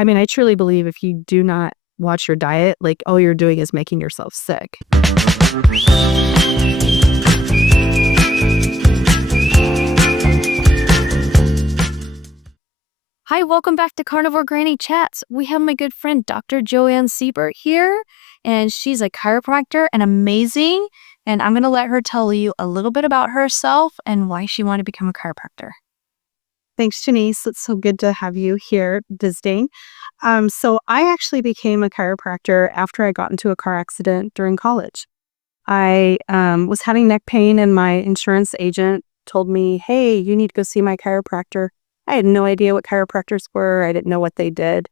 I mean, I truly believe if you do not watch your diet, like all you're doing is making yourself sick. Hi, welcome back to Carnivore Granny Chats. We have my good friend Dr. Joanne Siebert here, and she's a chiropractor and amazing. And I'm going to let her tell you a little bit about herself and why she wanted to become a chiropractor. Thanks, Jenece. It's so good to have you here visiting. So I actually became a chiropractor after I got into a car accident during college. I was having neck pain, and my insurance agent told me, "Hey, you need to go see my chiropractor." I had no idea what chiropractors were. I didn't know what they did.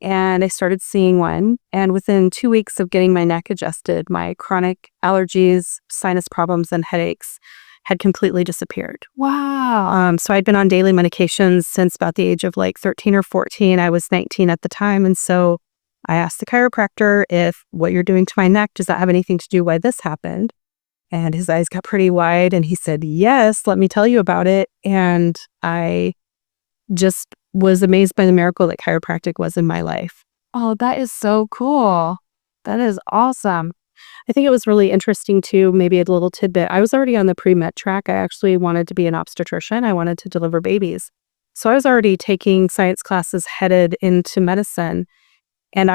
And I started seeing one. And within 2 weeks of getting my neck adjusted, my chronic allergies, sinus problems, and headaches had completely disappeared. Wow. So I'd been on daily medications since about the age of like 13 or 14. I was 19 at the time. And so I asked the chiropractor if what you're doing to my neck, does that have anything to do why this happened? And his eyes got pretty wide and he said, "Yes, let me tell you about it." And I just was amazed by the miracle that chiropractic was in my life. Oh, that is so cool. That is awesome. I think it was really interesting too, maybe a little tidbit. I was already on the pre-med track. I actually wanted to be an obstetrician. I wanted to deliver babies. So I was already taking science classes headed into medicine. And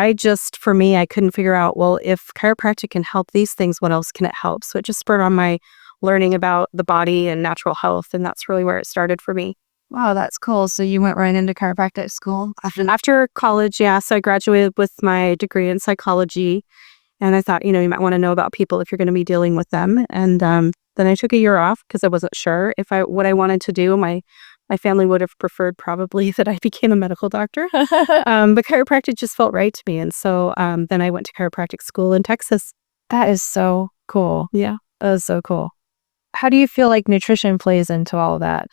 for me, I couldn't figure out, well, if chiropractic can help these things, what else can it help? So it just spurred on my learning about the body and natural health. And that's really where it started for me. Wow, that's cool. So you went right into chiropractic school After college, yeah, so I graduated with my degree in psychology. And I thought, you might want to know about people if you're going to be dealing with them. And then I took a year off because I wasn't sure if what I wanted to do. My family would have preferred probably that I became a medical doctor. But chiropractic just felt right to me. And so then I went to chiropractic school in Texas. That is so cool. Yeah. That is so cool. How do you feel like nutrition plays into all of that?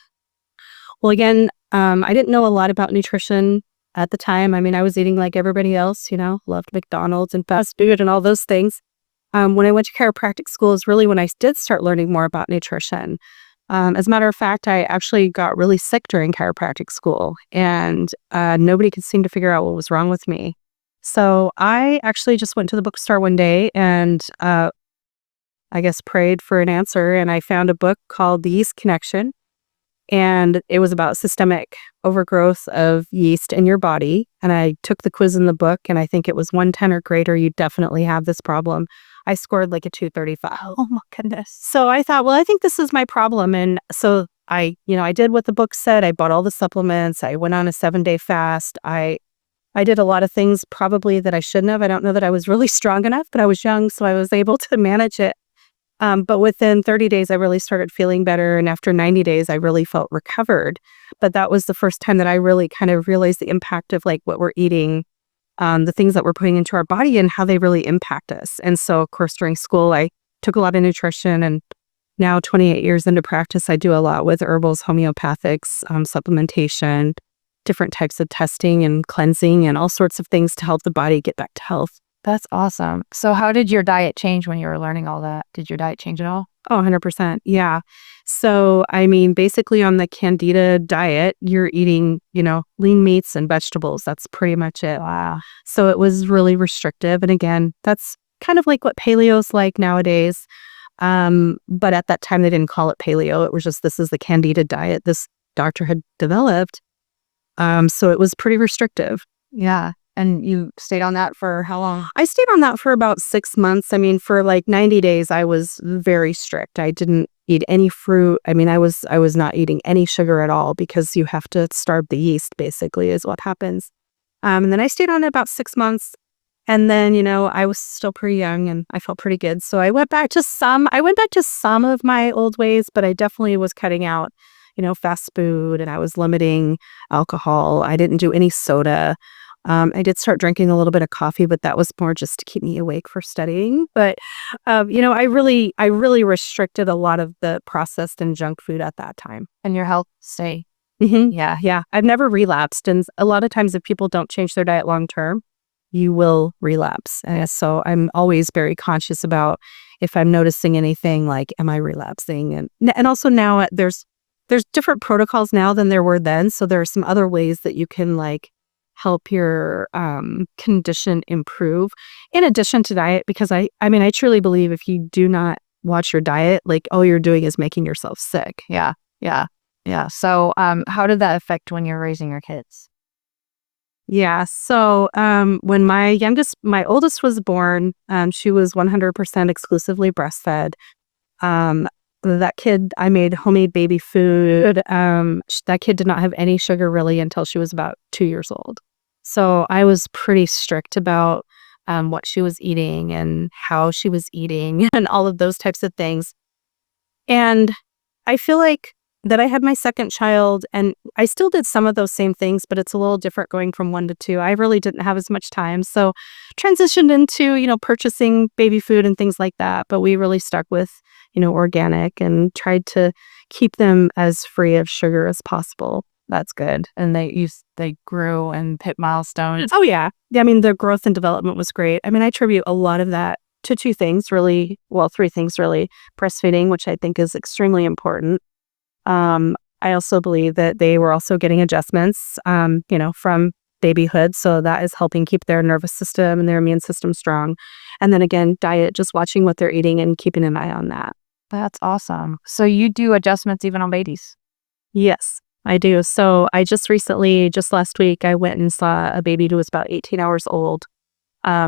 Well, again, I didn't know a lot about nutrition at the time. I mean, I was eating like everybody else, loved McDonald's and fast food and all those things. When I went to chiropractic school is really when I did start learning more about nutrition. As a matter of fact, I actually got really sick during chiropractic school, and nobody could seem to figure out what was wrong with me. So I actually just went to the bookstore one day and I guess prayed for an answer, and I found a book called The Yeast Connection. And it was about systemic overgrowth of yeast in your body. And I took the quiz in the book, and I think it was 110 or greater. You definitely have this problem. I scored like a 235. Oh my goodness. So I thought, well, I think this is my problem. And so I did what the book said. I bought all the supplements. I went on a 7-day fast. I did a lot of things probably that I shouldn't have. I don't know that I was really strong enough, but I was young, so I was able to manage it. But within 30 days, I really started feeling better. And after 90 days, I really felt recovered. But that was the first time that I really kind of realized the impact of like what we're eating, the things that we're putting into our body and how they really impact us. And so, of course, during school, I took a lot of nutrition. And now 28 years into practice, I do a lot with herbals, homeopathics, supplementation, different types of testing and cleansing and all sorts of things to help the body get back to health. That's awesome. So how did your diet change when you were learning all that? Did your diet change at all? Oh, 100%. Yeah. So, I mean, basically on the Candida diet, you're eating, lean meats and vegetables. That's pretty much it. Wow. So it was really restrictive. And again, that's kind of like what paleo's like nowadays. But at that time, they didn't call it paleo. It was just, this is the Candida diet this doctor had developed. So it was pretty restrictive. Yeah. And you stayed on that for how long? I stayed on that for about 6 months. I mean, for like 90 days, I was very strict. I didn't eat any fruit. I mean, I was not eating any sugar at all because you have to starve the yeast, basically, is what happens. And then I stayed on it about 6 months. And then, I was still pretty young and I felt pretty good. So I went back to some of my old ways, but I definitely was cutting out, fast food, and I was limiting alcohol. I didn't do any soda. I did start drinking a little bit of coffee, but that was more just to keep me awake for studying. But, I really restricted a lot of the processed and junk food at that time. And your health stay. Yeah. I've never relapsed. And a lot of times if people don't change their diet long term, you will relapse. And so I'm always very conscious about if I'm noticing anything like, am I relapsing? And also now there's different protocols now than there were then. So there are some other ways that you can like help your condition improve in addition to diet, because I mean, I truly believe if you do not watch your diet, like all you're doing is making yourself sick. Yeah. Yeah. Yeah. So, how did that affect when you're raising your kids? Yeah. So, when my oldest was born, she was 100% exclusively breastfed. Um, that kid, I made homemade baby food. That kid did not have any sugar really until she was about 2 years old. So I was pretty strict about what she was eating and how she was eating and all of those types of things. And I feel like that I had my second child and I still did some of those same things, but it's a little different going from one to two. I really didn't have as much time. So transitioned into, purchasing baby food and things like that. But we really stuck with, organic and tried to keep them as free of sugar as possible. That's good. And they grew and hit milestones. Oh, yeah. Yeah, I mean, the growth and development was great. I mean, I attribute a lot of that to two things, really. Well, three things, really. Breastfeeding, which I think is extremely important. I also believe that they were also getting adjustments, from babyhood. So that is helping keep their nervous system and their immune system strong. And then again, diet, just watching what they're eating and keeping an eye on that. That's awesome. So you do adjustments even on babies? Yes, I do. So I just last week, I went and saw a baby who was about 18 hours old.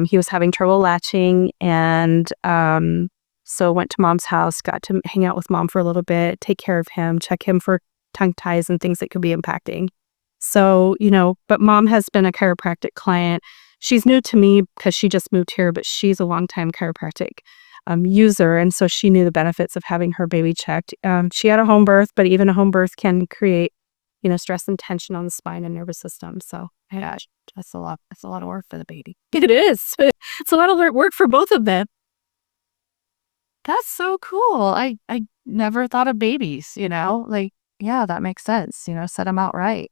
He was having trouble latching and so went to mom's house, got to hang out with mom for a little bit, take care of him, check him for tongue ties and things that could be impacting. So, but mom has been a chiropractic client. She's new to me because she just moved here, but she's a longtime chiropractic user. And so she knew the benefits of having her baby checked. She had a home birth, but even a home birth can create, stress and tension on the spine and nervous system. So, yeah, that's a lot. That's a lot of work for the baby. It is. It's a lot of work for both of them. That's so cool. I never thought of babies, like, yeah, that makes sense, set them out right.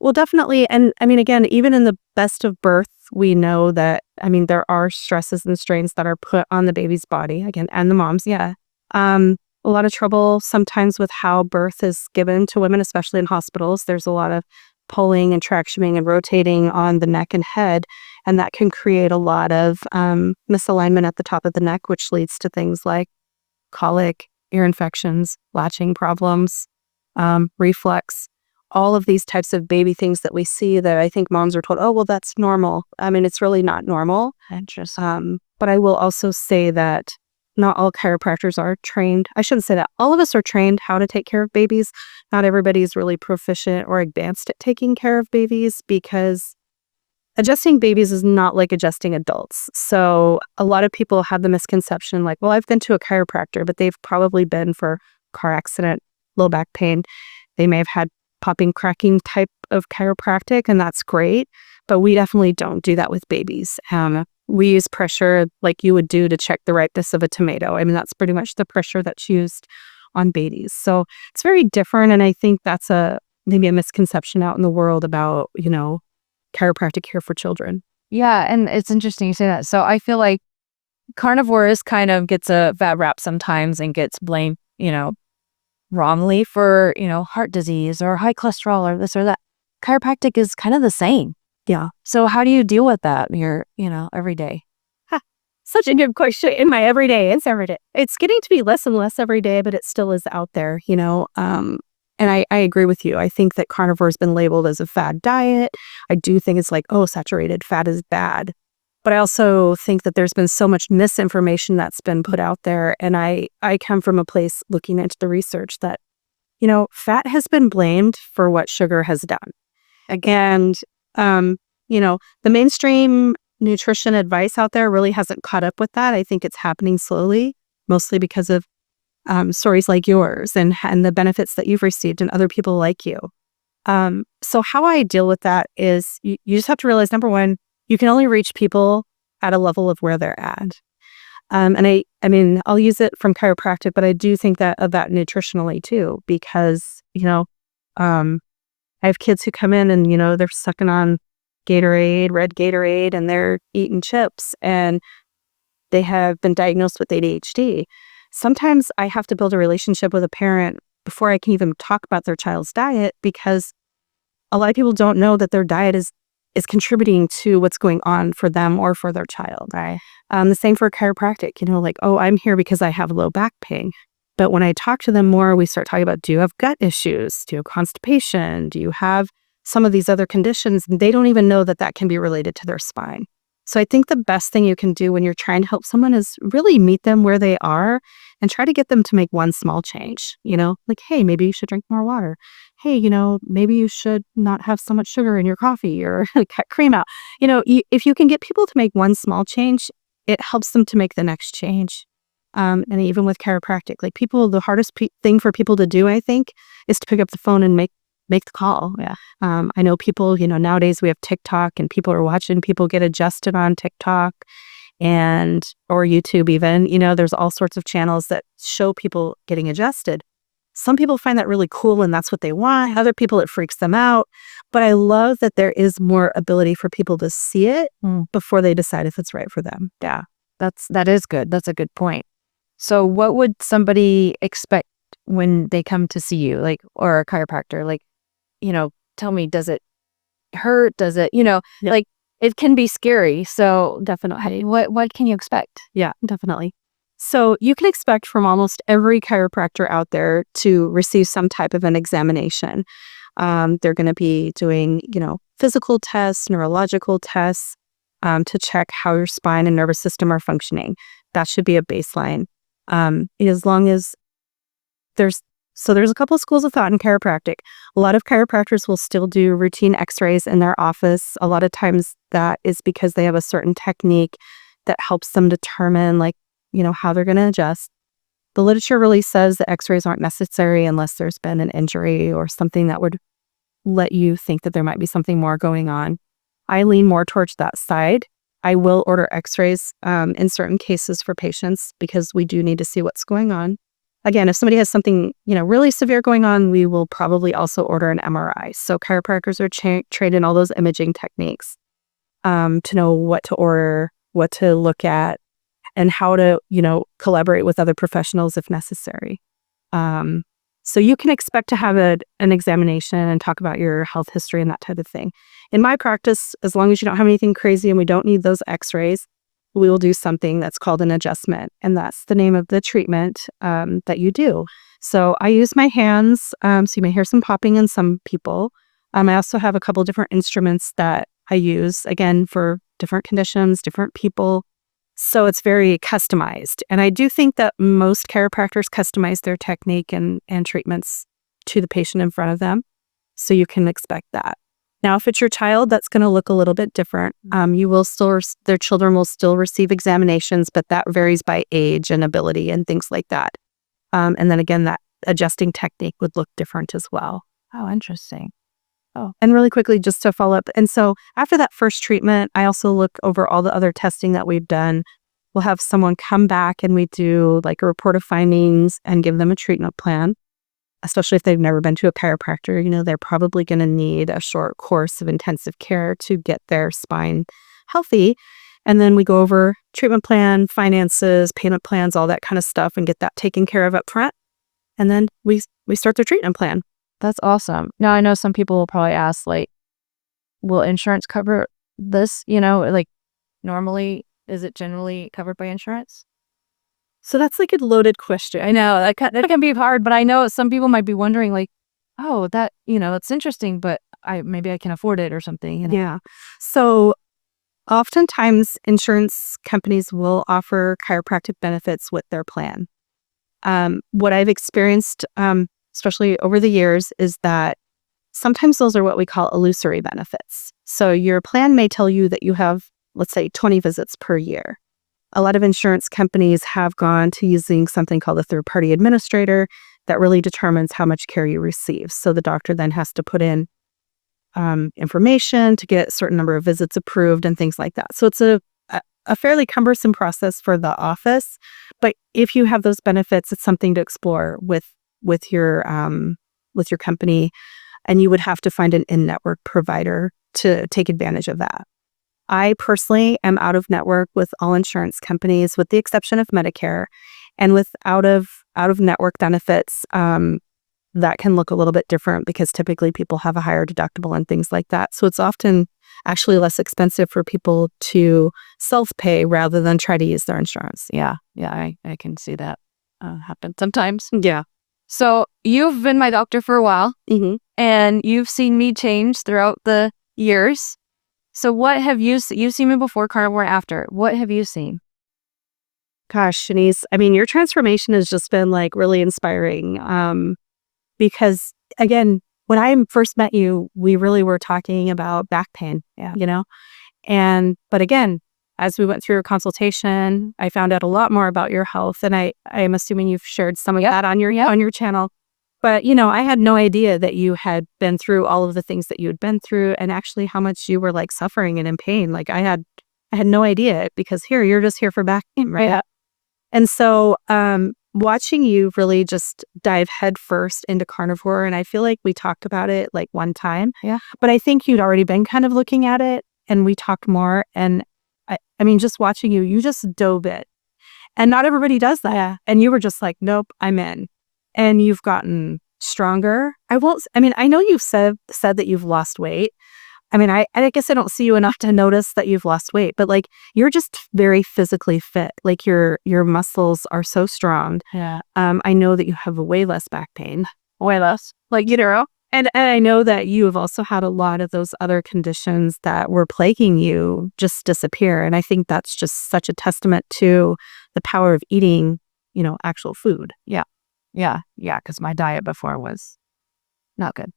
Well, definitely. And I mean, again, even in the best of birth, we know that, I mean, there are stresses and strains that are put on the baby's body, again, and the mom's, yeah. A lot of trouble sometimes with how birth is given to women, especially in hospitals. There's a lot of pulling and tractioning and rotating on the neck and head, and that can create a lot of misalignment at the top of the neck, which leads to things like colic, ear infections, latching problems, reflux, all of these types of baby things that we see that I think moms are told, oh, well, that's normal. I mean, it's really not normal. Interesting. But I will also say that not all chiropractors are trained. I shouldn't say that. All of us are trained how to take care of babies. Not everybody is really proficient or advanced at taking care of babies because adjusting babies is not like adjusting adults. So a lot of people have the misconception like, well, I've been to a chiropractor, but they've probably been for car accident, low back pain. They may have had popping, cracking type of chiropractic, and that's great. But we definitely don't do that with babies. We use pressure like you would do to check the ripeness of a tomato. I mean, that's pretty much the pressure that's used on babies. So it's very different. And I think that's maybe a misconception out in the world about, chiropractic care for children. Yeah, and it's interesting you say that. So I feel like carnivore is kind of gets a bad rap sometimes and gets blamed, wrongly for, heart disease or high cholesterol or this or that. Chiropractic is kind of the same. Yeah. So how do you deal with that in your, every day? Such a good question. In my everyday, it's every day. It's getting to be less and less every day, but it still is out there, and I agree with you. I think that carnivore has been labeled as a fad diet. I do think it's like, oh, saturated fat is bad. But I also think that there's been so much misinformation that's been put out there. And I come from a place looking into the research that, fat has been blamed for what sugar has done. And, the mainstream nutrition advice out there really hasn't caught up with that. I think it's happening slowly, mostly because of stories like yours and the benefits that you've received and other people like you. So how I deal with that is you just have to realize, number one, you can only reach people at a level of where they're at. And I mean, I'll use it from chiropractic, but I do think that of that nutritionally too, because, I have kids who come in and, they're sucking on Gatorade, red Gatorade, and they're eating chips and they have been diagnosed with ADHD. Sometimes I have to build a relationship with a parent before I can even talk about their child's diet because a lot of people don't know that their diet is is contributing to what's going on for them or for their child. Right. The same for chiropractic, like, oh, I'm here because I have low back pain. But when I talk to them more, we start talking about, do you have gut issues? Do you have constipation? Do you have some of these other conditions? And they don't even know that that can be related to their spine. So I think the best thing you can do when you're trying to help someone is really meet them where they are and try to get them to make one small change, like, hey, maybe you should drink more water. Hey, maybe you should not have so much sugar in your coffee or cut cream out. If you can get people to make one small change, it helps them to make the next change. And even with chiropractic, like the hardest thing for people to do, I think, is to pick up the phone and make the call. Yeah. I know people, nowadays we have TikTok and people are watching people get adjusted on TikTok or YouTube even. There's all sorts of channels that show people getting adjusted. Some people find that really cool and that's what they want. Other people, it freaks them out. But I love that there is more ability for people to see it before they decide if it's right for them. Yeah, that is good. That's a good point. So what would somebody expect when they come to see you, or a chiropractor? Tell me, does it hurt? Does it, Yeah. like, it can be scary. So Definitely. what can you expect? Yeah, definitely. So you can expect from almost every chiropractor out there to receive some type of an examination. They're going to be doing, physical tests, neurological tests to check how your spine and nervous system are functioning. That should be a baseline. As long as there's a couple of schools of thought in chiropractic. A lot of chiropractors will still do routine x-rays in their office. A lot of times that is because they have a certain technique that helps them determine how they're going to adjust. The literature really says that x-rays aren't necessary unless there's been an injury or something that would let you think that there might be something more going on. I lean more towards that side. I will order x-rays in certain cases for patients because we do need to see what's going on. Again, if somebody has something, really severe going on, we will probably also order an MRI. So chiropractors are trained in all those imaging techniques to know what to order, what to look at, and how to, collaborate with other professionals if necessary. So you can expect to have an examination and talk about your health history and that type of thing. In my practice, as long as you don't have anything crazy and we don't need those x-rays, we will do something that's called an adjustment. And that's the name of the treatment that you do. So I use my hands. So you may hear some popping in some people. I also have a couple different instruments that I use, again, for different conditions, different people. So it's very customized. And I do think that most chiropractors customize their technique and treatments to the patient in front of them. So you can expect that. Now, if it's your child, that's going to look a little bit different. Their children will still receive examinations, but that varies by age and ability and things like that. And then again, that adjusting technique would look different as well. Oh, interesting. Oh, and really quickly, just to follow up. And so after that first treatment, I also look over all the other testing that we've done. We'll have someone come back and we do a report of findings and give them a treatment plan. Especially if they've never been to a chiropractor, they're probably going to need a short course of intensive care to get their spine healthy. And then we go over treatment plan, finances, payment plans, all that kind of stuff and get that taken care of up front. And then we start the treatment plan. That's awesome. Now, I know some people will probably ask, will insurance cover this? Normally, is it generally covered by insurance? So that's a loaded question. I know that can be hard, but I know some people might be wondering, oh, that, it's interesting, but maybe I can afford it or something. Yeah. So oftentimes insurance companies will offer chiropractic benefits with their plan. What I've experienced, especially over the years, is that sometimes those are what we call illusory benefits. So your plan may tell you that you have, let's say, 20 visits per year. A lot of insurance companies have gone to using something called a third-party administrator that really determines how much care you receive. So the doctor then has to put in information to get a certain number of visits approved and things like that. So it's a fairly cumbersome process for the office. But if you have those benefits, it's something to explore with your company, and you would have to find an in-network provider to take advantage of that. I personally am out of network with all insurance companies, with the exception of Medicare, and with out of network benefits. that can look a little bit different because typically people have a higher deductible and things like that. So it's often actually less expensive for people to self-pay rather than try to use their insurance. Yeah, I can see that happen sometimes. Yeah. So you've been my doctor for a while, and you've seen me change throughout the years. So what have you've seen me before carnivore and after? What have you seen? Gosh, Jenece, I mean, your transformation has just been like really inspiring. Because again, when I first met you, we really were talking about back pain, you know? But again, as we went through your consultation, I found out a lot more about your health. And I'm assuming you've shared some of that on your channel. But, I had no idea that you had been through all of the things that you had been through and actually how much you were like suffering and in pain. Like I had no idea because you're just here for back pain, right? Yeah. And so, watching you really just dive headfirst into carnivore, and I feel like we talked about it like one time. Yeah. But I think you'd already been kind of looking at it, and we talked more. And I mean, just watching you, you just dove it, and not everybody does that. Yeah. And you were just like, nope, I'm in, and you've gotten stronger. I won't. I mean, I know you've said that you've lost weight. I mean, I guess I don't see you enough to notice that you've lost weight, but like you're just very physically fit. Like your muscles are so strong. Yeah. I know that you have way less back pain, Way less. and I know that you have also had a lot of those other conditions that were plaguing you just disappear. And I think that's just such a testament to the power of eating, actual food. Yeah. Because my diet before was not good.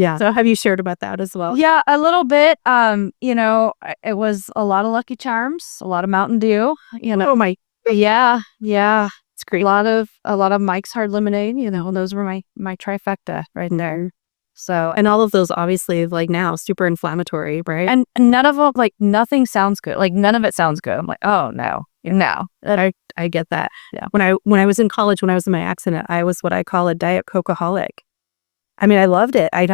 Yeah. So have you shared about that as well? Yeah, a little bit. It was a lot of Lucky Charms, a lot of Mountain Dew. Oh my. Yeah, It's great. a lot of Mike's Hard Lemonade. Those were my trifecta right there. So And all of those obviously like now super inflammatory, right? and none of them nothing sounds good. Like none of it sounds good. I'm like, oh no, no. I get that. Yeah. When I was in college, when I was in my accident, I was what I call a Diet Coke-aholic. I mean, I loved it. I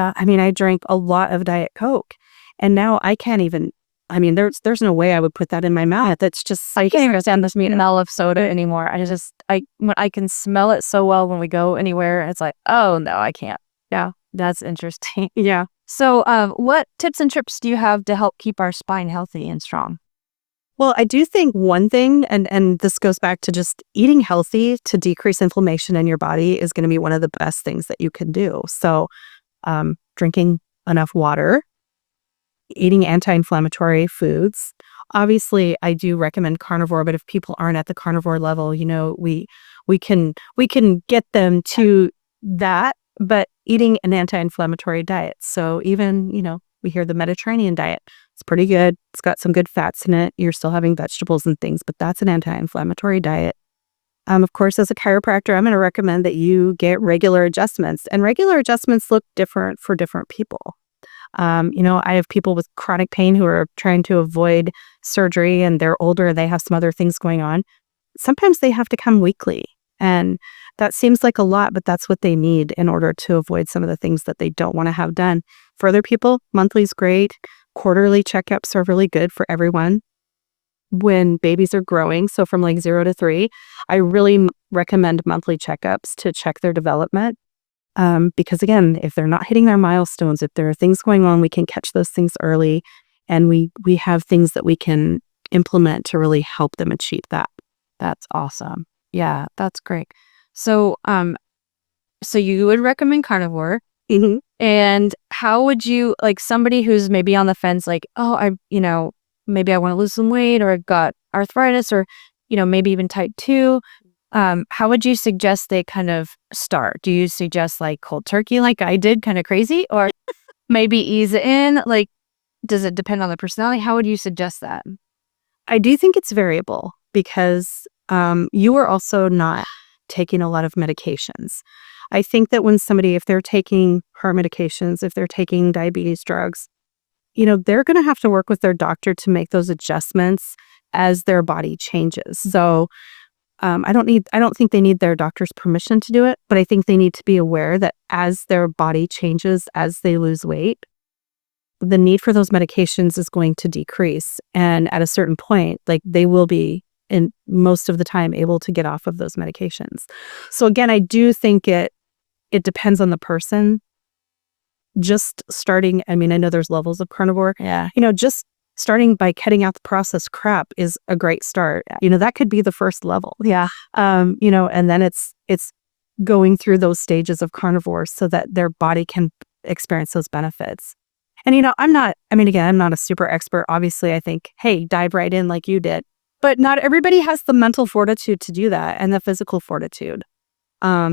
drank a lot of Diet Coke, and now I can't even. I mean, there's no way I would put that in my mouth. That's just I can't even stand the smell of soda anymore. I can smell it so well when we go anywhere. It's like, oh no, I can't. Yeah, that's interesting. yeah. So, what tips and trips do you have to help keep our spine healthy and strong? Well, I do think one thing, and this goes back to just eating healthy to decrease inflammation in your body is going to be one of the best things that you can do. So, drinking enough water, eating anti-inflammatory foods. Obviously, I do recommend carnivore, but if people aren't at the carnivore level, we can get them to that, but eating an anti-inflammatory diet. So even, we hear the Mediterranean diet. It's pretty good. It's got some good fats in it. You're still having vegetables and things, but that's an anti-inflammatory diet. Of course, as a chiropractor, I'm going to recommend that you get regular adjustments, and regular adjustments look different for different people. I have people with chronic pain who are trying to avoid surgery and they're older and they have some other things going on. Sometimes they have to come weekly, and that seems like a lot, but that's what they need in order to avoid some of the things that they don't want to have done. For other people, monthly is great. Quarterly checkups are really good for everyone. When babies are growing, so from like 0 to 3, I really recommend monthly checkups to check their development. Because again, if they're not hitting their milestones, if there are things going on, we can catch those things early, and we have things that we can implement to really help them achieve that. That's awesome. Yeah, that's great. So, so you would recommend carnivore. Mm-hmm. And how would you, like somebody who's maybe on the fence, like, oh, maybe I want to lose some weight, or I've got arthritis, or, maybe even type 2. How would you suggest they kind of start? Do you suggest like cold turkey, like I did, kind of crazy, or maybe ease it in? Like, does it depend on the personality? How would you suggest that? I do think it's variable because you are also not taking a lot of medications. I think that when somebody, if they're taking heart medications, if they're taking diabetes drugs, they're going to have to work with their doctor to make those adjustments as their body changes. So I don't think they need their doctor's permission to do it, but I think they need to be aware that as their body changes, as they lose weight, the need for those medications is going to decrease. And at a certain point, like they will be, in most of the time, able to get off of those medications. So again, I do think it it depends on the person. Just starting, I mean, I know there's levels of carnivore. Yeah. Just starting by cutting out the processed crap is a great start. That could be the first level. Yeah. And then it's going through those stages of carnivore so that their body can experience those benefits. And, I'm not a super expert. Obviously, I think, hey, dive right in like you did. But not everybody has the mental fortitude to do that and the physical fortitude.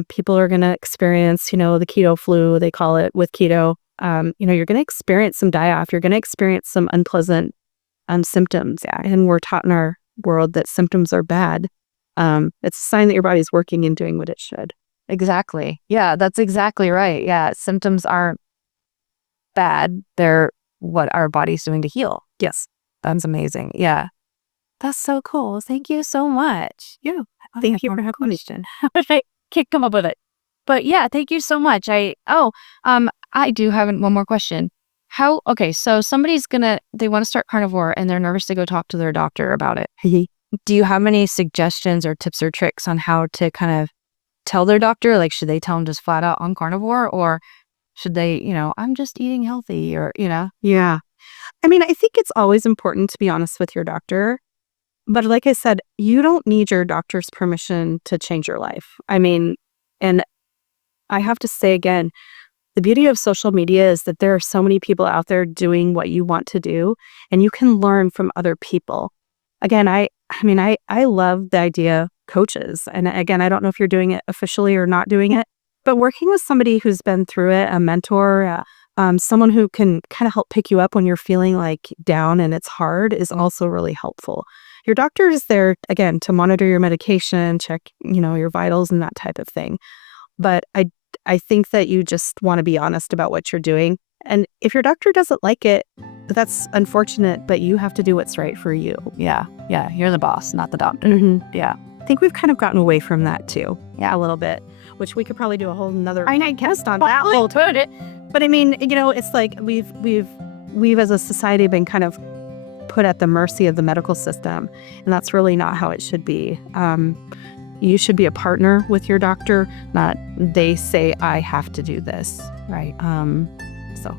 People are going to experience, the keto flu, they call it, with keto. You're going to experience some die-off. You're going to experience some unpleasant symptoms. Yeah. And we're taught in our world that symptoms are bad. It's a sign that your body's working and doing what it should. Exactly. Yeah, that's exactly right. Yeah, symptoms aren't bad. They're what our body's doing to heal. Yes. That's amazing. Yeah. That's so cool. Thank you so much. Yeah. Thank you for having me. Question. I can't come up with it. But yeah, thank you so much. I do have one more question. So somebody's they want to start carnivore and they're nervous to go talk to their doctor about it. Do you have any suggestions or tips or tricks on how to kind of tell their doctor? Like, should they tell them just flat out on carnivore, or should they, I'm just eating healthy, or, Yeah. I mean, I think it's always important to be honest with your doctor. But like I said, you don't need your doctor's permission to change your life. I mean, and I have to say again, the beauty of social media is that there are so many people out there doing what you want to do, and you can learn from other people. Again, I love the idea of coaches. And again, I don't know if you're doing it officially or not doing it, but working with somebody who's been through it, a mentor, someone who can kind of help pick you up when you're feeling like down and it's hard is also really helpful. Your doctor is there, again, to monitor your medication, check, your vitals and that type of thing. But I think that you just want to be honest about what you're doing. And if your doctor doesn't like it, that's unfortunate, but you have to do what's right for you. Yeah. Yeah. You're the boss, not the doctor. Mm-hmm. Yeah. I think we've kind of gotten away from that too. Yeah, a little bit, which we could probably do a whole nother guest on that whole it. But I mean, it's like we've as a society been kind of put at the mercy of the medical system, and that's really not how it should be. You should be a partner with your doctor, not they say I have to do this. Right. So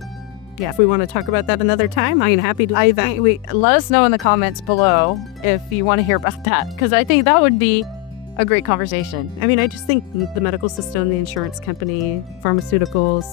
yeah, if we want to talk about that another time, I'm happy to do that. Let us know in the comments below if you want to hear about that, because I think that would be a great conversation. I mean, I just think the medical system, the insurance company, pharmaceuticals,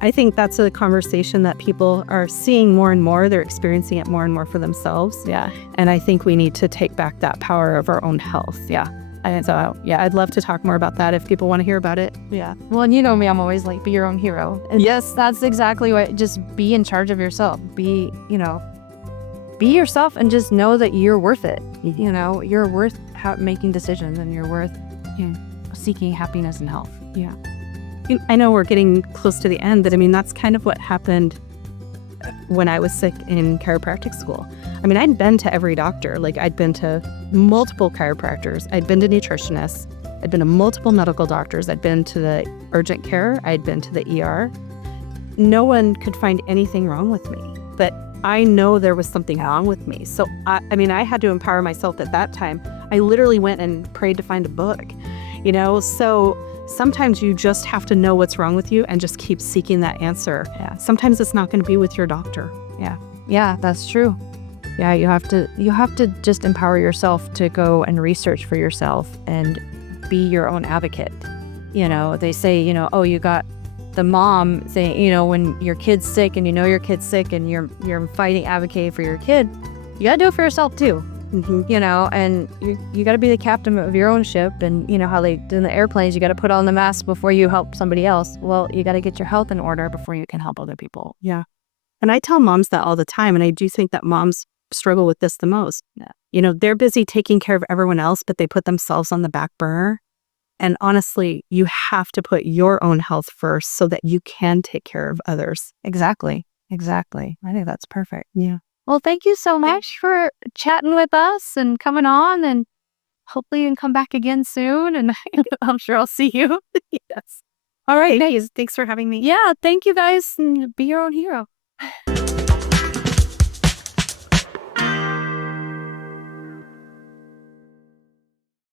I think that's a conversation that people are seeing more and more. They're experiencing it more and more for themselves. Yeah. And I think we need to take back that power of our own health. Yeah. And so, yeah, I'd love to talk more about that if people want to hear about it. Yeah. Well, and you know me, I'm always like, be your own hero. And yes, that's exactly what, just be in charge of yourself. Be yourself and just know that you're worth it. You're worth making decisions, and you're worth seeking happiness and health. Yeah. I know we're getting close to the end, but I mean, that's kind of what happened when I was sick in chiropractic school. I mean, I'd been to every doctor. Like, I'd been to multiple chiropractors. I'd been to nutritionists. I'd been to multiple medical doctors. I'd been to the urgent care. I'd been to the ER. No one could find anything wrong with me, but I know there was something wrong with me. So, I had to empower myself at that time. I literally went and prayed to find a book, So sometimes you just have to know what's wrong with you and just keep seeking that answer. Yeah. Sometimes it's not going to be with your doctor. Yeah. Yeah, that's true. Yeah, you have to just empower yourself to go and research for yourself and be your own advocate. They say, you got the mom saying, when your kid's sick and your kid's sick and you're fighting, advocating for your kid, you got to do it for yourself too. Mm-hmm. And you got to be the captain of your own ship. And how they do in the airplanes, you got to put on the mask before you help somebody else. Well, you got to get your health in order before you can help other people. Yeah. And I tell moms that all the time. And I do think that moms struggle with this the most. Yeah. They're busy taking care of everyone else, but they put themselves on the back burner. And honestly, you have to put your own health first so that you can take care of others. Exactly. I think that's perfect. Yeah. Well, thank you so much for chatting with us and coming on, and hopefully you can come back again soon, and I'm sure I'll see you. Yes. All right. Thanks for having me. Yeah. Thank you guys, and be your own hero.